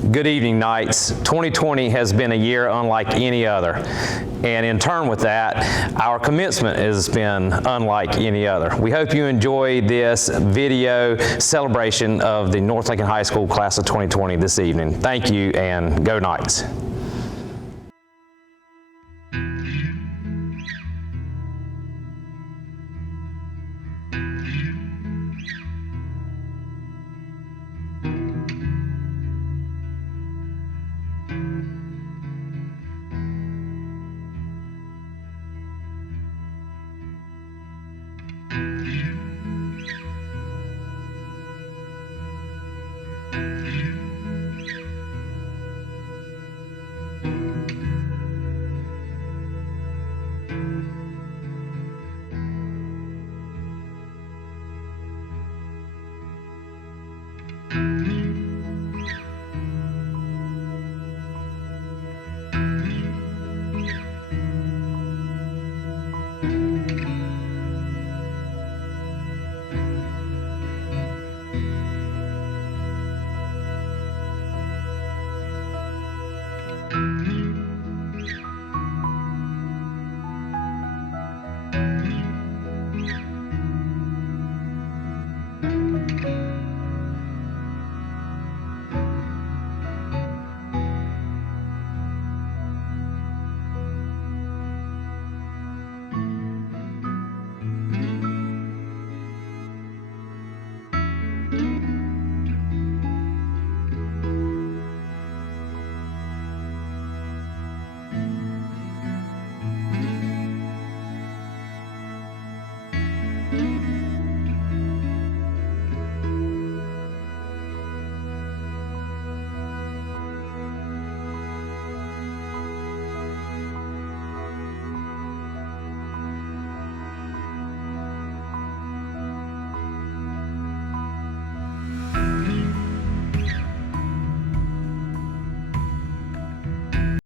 Good evening, Knights. 2020 has been a year unlike any other. And in turn with that, our commencement has been unlike any other. We hope you enjoy this video celebration of the North Lincoln High School class of 2020 this evening. Thank you, and go Knights.